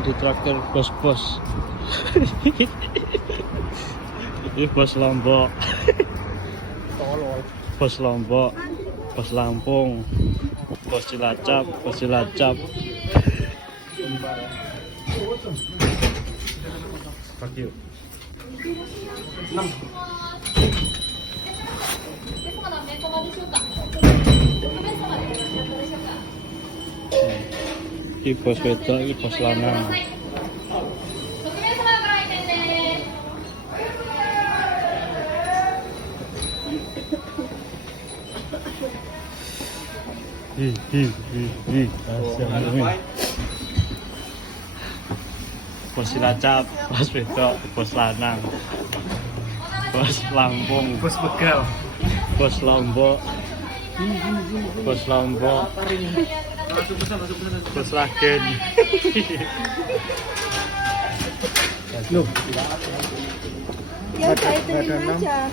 Di traktor bos-bos. Ini bos Lombok. Tolol. Bos Lombok, bos Lampung, bos Cilacap, bos Cilacap. Fuck you. 6. Ini bos wedok, ini bos lanang. Bos Cilacap, bos wedok, bos lanang, bos Lampung, Bos begal. bos Lombok, bos Lombok, bos Ragen. Loh, Ya saya terima aja.